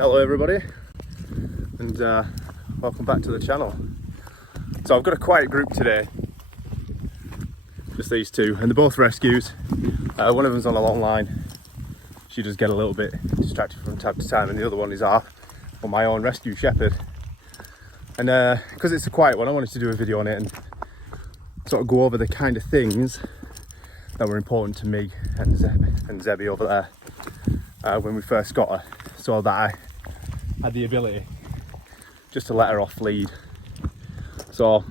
Hello everybody, and welcome back to the channel. So I've got a quiet group today, just these two, and they're both rescues. One of them's on a long line. She does get a little bit distracted from time to time, and the other one is on my own rescue shepherd. And because it's a quiet one, I wanted to do a video on it and sort of go over the kind of things that were important to me and Zebby over there when we first got her, so that I had the ability just to let her off lead. So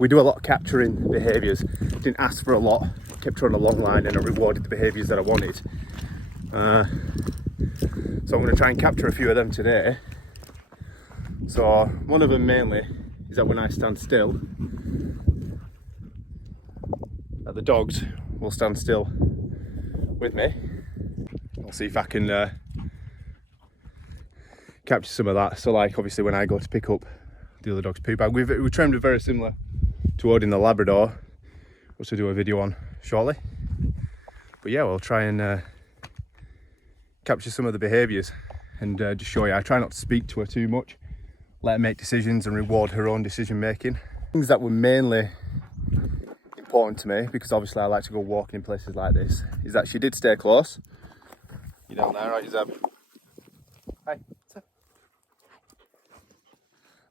we do a lot of capturing behaviours. Didn't ask for a lot, kept her on a long line, and I rewarded the behaviours that I wanted. So I'm going to try and capture a few of them today. So one of them mainly is that when I stand still, that the dogs will stand still with me. I'll see if I can capture some of that. So like obviously when I go to pick up the other dog's poo bag, we trained it very similar to Odin the Labrador, which we'll do a video on shortly. But yeah, we'll try and capture some of the behaviours and just show you. I try not to speak to her too much, let her make decisions and reward her own decision making. Things that were mainly important to me, because obviously I like to go walking in places like this, is that she did stay close. You down there, right, Zeb? Hi.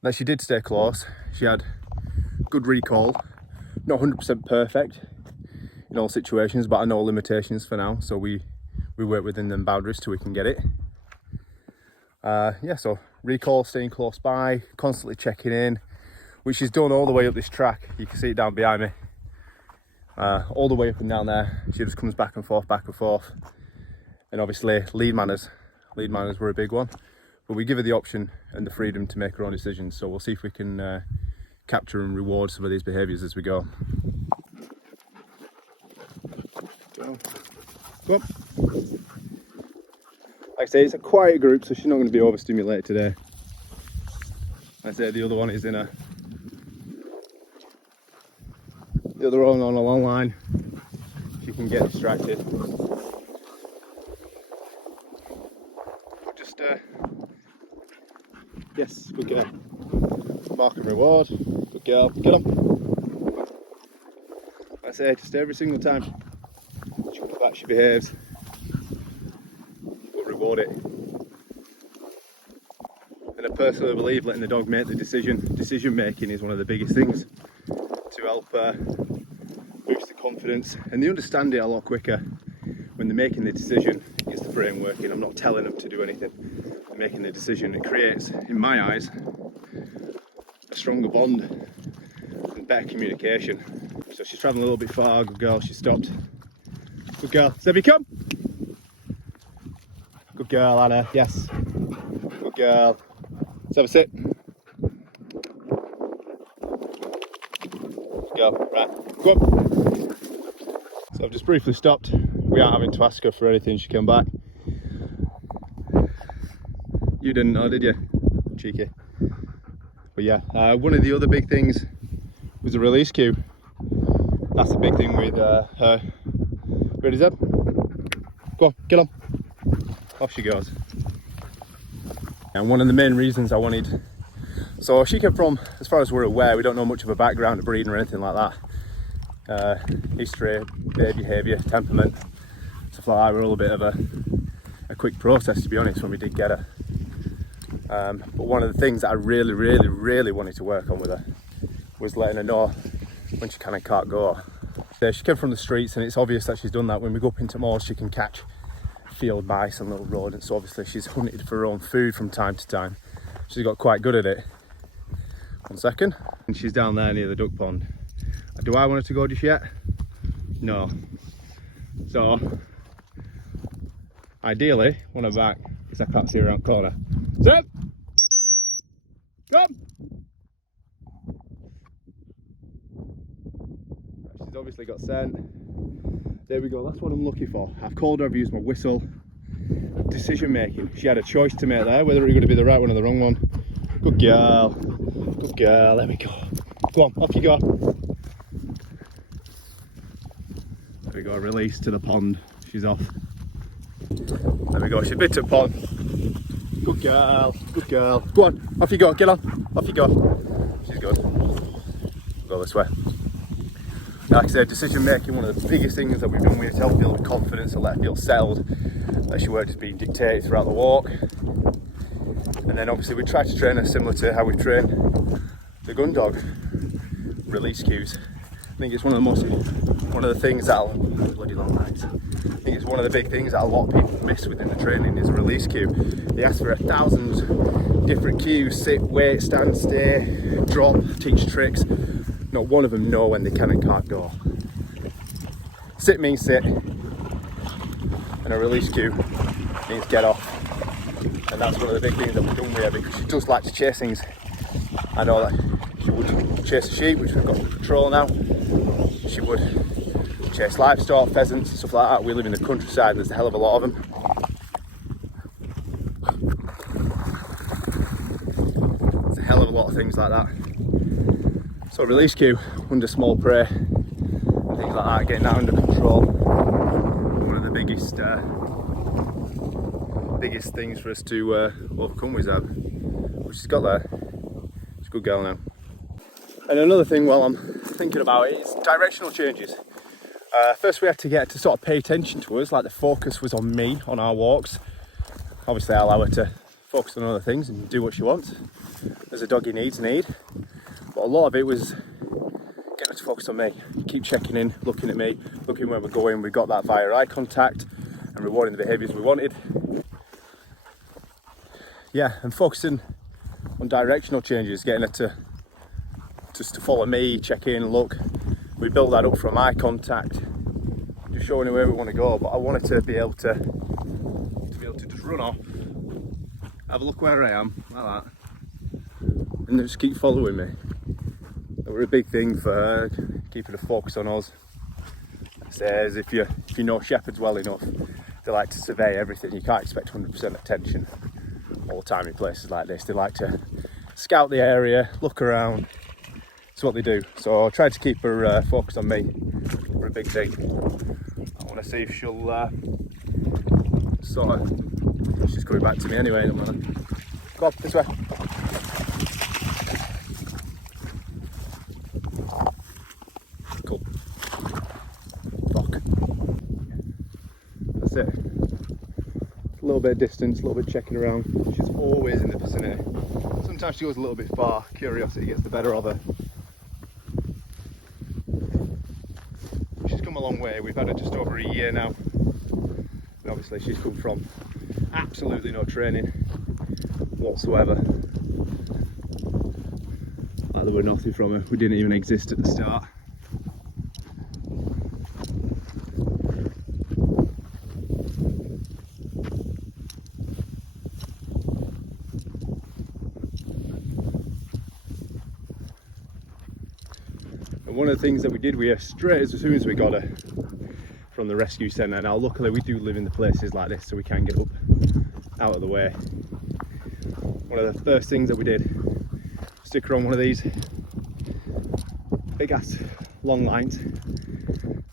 That she did stay close. She had good recall, not 100% perfect in all situations, but I know limitations for now, so we work within them boundaries till we can get it. Yeah, so recall, staying close by, constantly checking in, which she's done all the way up this track. You can see it down behind me, all the way up and down there. She just comes back and forth. And obviously lead manners were a big one, but we give her the option and the freedom to make her own decisions. So we'll see if we can capture and reward some of these behaviours as we go. Go on. Like I say, it's a quiet group, so she's not going to be overstimulated today. Like I say, the other one is the other one on a long line. She can get distracted. Just yes, good girl. Mark and reward. Good girl. Get on. Like I say, just every single time she comes back, she behaves. But reward it. And I personally believe letting the dog make the decision making is one of the biggest things to help boost the confidence, and they understand it a lot quicker when they're making the decision. It's the brain working. I'm not telling them to do anything. They're making the decision. It creates, in my eyes, a stronger bond and better communication. So she's travelling a little bit far. Good girl. She stopped. Good girl. Zebby, come. Good girl, Anna. Yes. Good girl. Let's have a sit. Good girl. Right. Go on. So I've just briefly stopped. We aren't having to ask her for anything. She came back. You didn't know, did you? Cheeky. But yeah, one of the other big things was the release cue. That's the big thing with her. Ready, Zeb? Go on, get on. Off she goes. And one of the main reasons I wanted, so she came from, as far as we're aware, we don't know much of a background of breeding or anything like that. History, behaviour, temperament, stuff like that. We're all a bit of a quick process, to be honest, when we did get her. But one of the things that I really wanted to work on with her was letting her know when she kind of can't go. So she came from the streets, and it's obvious that she's done that. When we go up into moors, she can catch field mice and little rodents, so obviously she's hunted for her own food from time to time. She's got quite good at it. 1 second. And she's down there near the duck pond. Do I want her to go just yet? No. So ideally, want her back, because I can't see her around the corner. Zeb! Come! She's obviously got scent. There we go, that's what I'm looking for. I've called her, I've used my whistle. Decision making. She had a choice to make there, whether it was going to be the right one or the wrong one. Good girl. Good girl, there we go. Go on, off you go. There we go, release to the pond. She's off. There we go, she's bit to pond. Good girl, good girl. Go on, off you go, get on, off you go. She's good. Go this way. Like I said, decision making, one of the biggest things that we've done with her to help build confidence and let her feel settled, that she weren't just being dictated throughout the walk. And then obviously we try to train her similar to how we train the gun dog. Release cues. I think it's one of the things that'll, bloody long nights. I think it's one of the big things that a lot of people miss within the training is a release cue. They ask for 1,000 different cues: sit, wait, stand, stay, drop, teach tricks. Not one of them know when they can and can't go. Sit means sit, and a release cue means get off. And that's one of the big things that we've done with her, because she does like to chase things. I know that she would chase a sheep, which we've got under control now. She would chase livestock, pheasants and stuff like that. We live in the countryside and there's a hell of a lot of them. There's a hell of a lot of things like that. So release cue under small prey and things like that, getting that under control. One of the biggest things for us to overcome with Zeb, which she's got there. She's a good girl now. And another thing while I'm thinking about it is directional changes. First we had to get her to sort of pay attention to us, like the focus was on me on our walks. Obviously I allow her to focus on other things and do what she wants, as a doggy needs. But a lot of it was getting her to focus on me, keep checking in, looking at me, looking where we're going. We got that via eye contact and rewarding the behaviours we wanted. Yeah, and focusing on directional changes, getting her to just to follow me, check in, look. We built that up from eye contact, just showing her where we want to go. But I wanted to be able to just run off, have a look where I am, like that, and then just keep following me. That were a big thing for her, keeping her focus on us. It says if you know shepherds well enough, they like to survey everything. You can't expect 100% attention all the time in places like this. They like to scout the area, look around. It's what they do. So I tried to keep her focused on me for a big thing. I want to see if she'll sort of. She's coming back to me anyway. Don't matter. Go on, this way. Cool. Fuck. That's it. A little bit of distance, a little bit checking around. She's always in the vicinity. Sometimes she goes a little bit far. Curiosity gets the better of her. She's come a long way. We've had her just over a year now. And obviously she's come from absolutely no training whatsoever. Like there were nothing from her. We didn't even exist at the start. And one of the things that we did with her straight as soon as we got her from the rescue centre. Now luckily we do live in the places like this, so we can get up out of the way. One of the first things that we did, stick her on one of these big ass long lines, and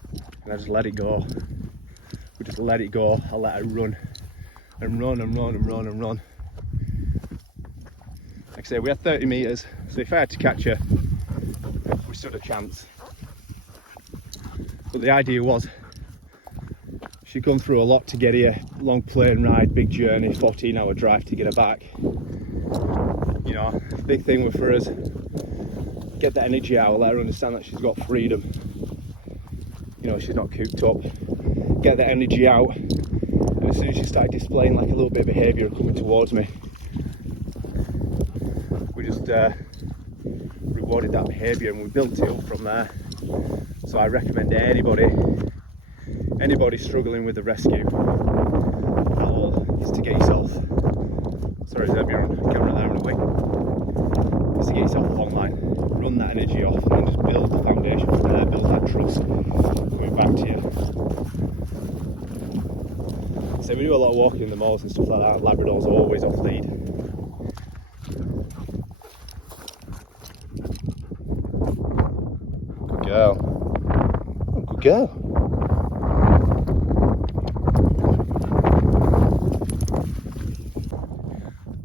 I just let it go. We just let it go. I let her run and run and run and run and run. Like I say, we had 30 metres, so if I had to catch her, we stood a chance. But the idea was she'd gone through a lot to get here, long plane ride, big journey, 14-hour drive to get her back. You know, big thing was for us, get the energy out, let her understand that she's got freedom. You know, she's not cooped up. Get the energy out, and as soon as she started displaying like a little bit of behaviour coming towards me, we just rewarded that behaviour and we built it up from there. So I recommend anybody struggling with the rescue at all is to get yourself, sorry Zeb, you're on camera there in a wing, is to get yourself a long line, run that energy off and then just build the foundation from there, build that trust coming back to you. So we do a lot of walking in the moors and stuff like that. Labradors are always off lead. Good girl. Oh, good girl.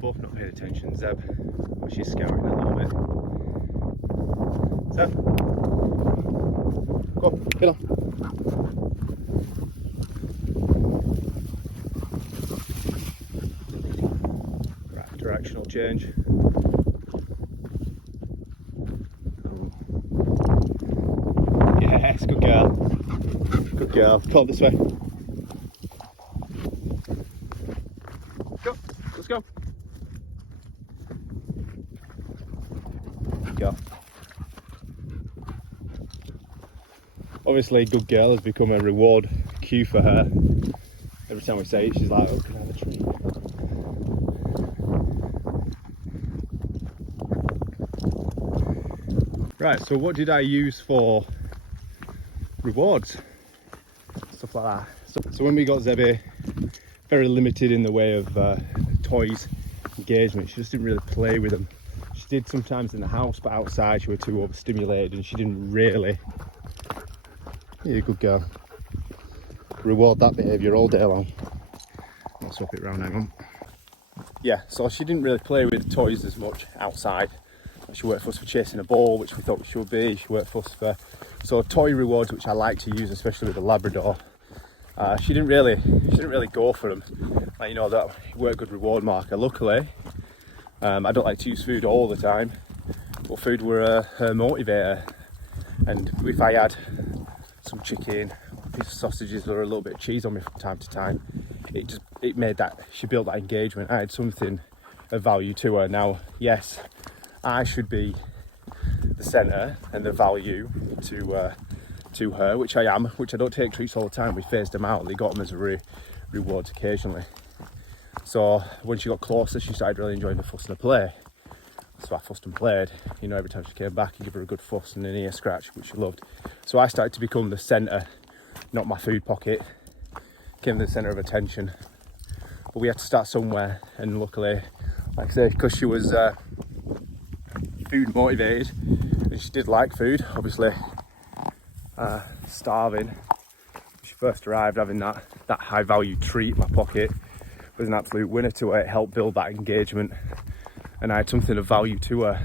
both not paying attention. Zeb, well, she's scouting a little bit. Zeb, go, get on. Right, directional change. Yes, good girl. Good girl. Come this way. Go. Let's go. Go. Obviously, good girl has become a reward cue for her. Every time we say it, she's like, oh, can I have a treat? Right, so what did I use for rewards? Stuff like that. So when we got Zebby, very limited in the way of toys, engagement. She just didn't really play with them. She did sometimes in the house, but outside she was too overstimulated and she didn't really. You're a good girl. Reward that behaviour all day long. I'll swap it round, hang on. Yeah, so she didn't really play with toys as much outside. She worked for us for chasing a ball, which we thought she should be. She worked for us for toy rewards, which I like to use, especially with the Labrador. She didn't really go for them. Like, you know, that weren't a good reward marker. Luckily, I don't like to use food all the time, but food were her motivator. And if I had some chicken, a piece of sausages, or a little bit of cheese on me from time to time, it made that, she built that engagement. I had something of value to her. Now, yes, I should be the centre and the value to her, which I am, which I don't take treats all the time. We phased them out. They got them as a reward occasionally. So when she got closer, she started really enjoying the fuss and the play. So I fussed and played. You know, every time she came back, I give her a good fuss and an ear scratch, which she loved. So I started to become the centre, not my food pocket. Became the centre of attention. But we had to start somewhere, and luckily, like I say, because she was food motivated, and she did like food, obviously. Starving. When she first arrived, having that high value treat in my pocket was an absolute winner to her. It helped build that engagement, and I had something of value to her.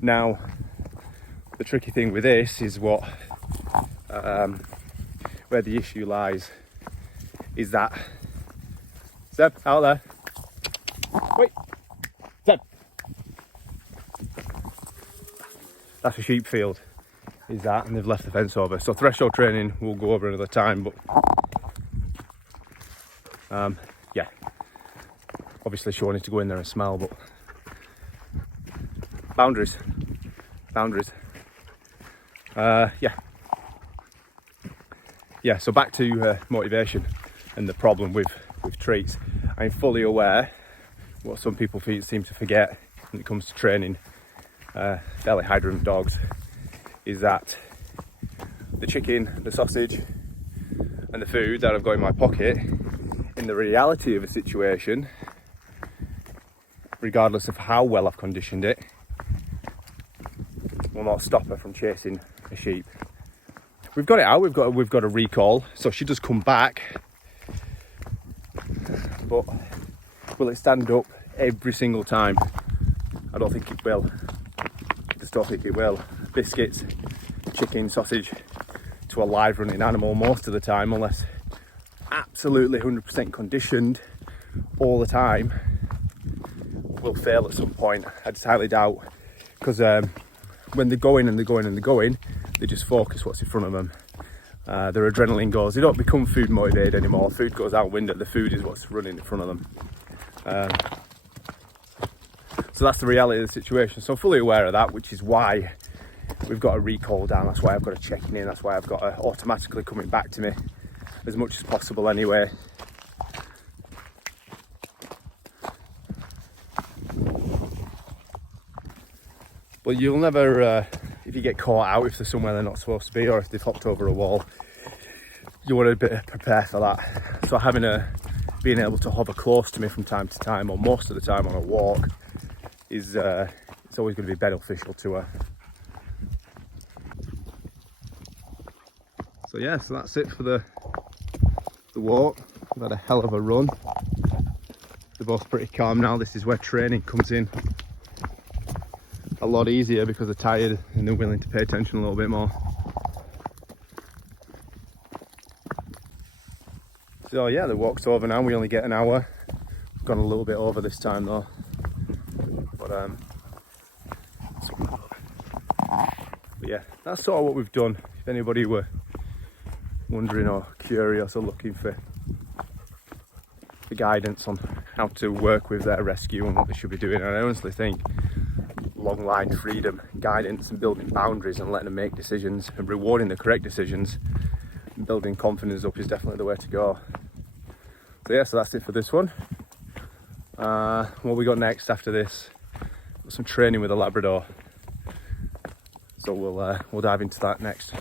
Now, the tricky thing with this is where the issue lies is that Zeb, out there. Wait, Zeb. That's a sheep field. Is that, and they've left the fence over. So threshold training we'll go over another time, but yeah, obviously she wanted to go in there and smell, but boundaries. Yeah, so back to motivation and the problem with treats. I'm fully aware what some people seem to forget when it comes to training fairly high driven dogs is that the chicken, the sausage and the food that I've got in my pocket, in the reality of a situation, regardless of how well I've conditioned it, will not stop her from chasing a sheep. We've got it out, we've got a recall, so she does come back, but will it stand up every single time? I don't think it will. I just don't think it will. Biscuits, chicken, sausage to a live running animal most of the time, unless absolutely 100% conditioned all the time, will fail at some point. I just highly doubt, because when they're going, they just focus what's in front of them. Their adrenaline goes, they don't become food motivated anymore. Food goes out window, the food is what's running in front of them. So that's the reality of the situation. So I'm fully aware of that, which is why we've got a recall down. That's why I've got a checking in. That's why I've got a automatically coming back to me as much as possible anyway. But you'll never, if you get caught out, if they're somewhere they're not supposed to be, or if they've hopped over a wall, you want to prepare for that. So being able to hover close to me from time to time, or most of the time on a walk, is it's always going to be beneficial to her. So yeah, so that's it for the walk. We've had a hell of a run. The They're both pretty calm now. This is where training comes in a lot easier because they're tired and they're willing to pay attention a little bit more. So yeah, the walk's over now. We only get an hour. We've gone a little bit over this time though. But yeah, that's sort of what we've done. If anybody were wondering or curious or looking for guidance on how to work with their rescue and what they should be doing, and I honestly think long line freedom, guidance and building boundaries and letting them make decisions and rewarding the correct decisions and building confidence up is definitely the way to go. So yeah, so that's it for this one. What we got next after this, got some training with a Labrador, so we'll dive into that next.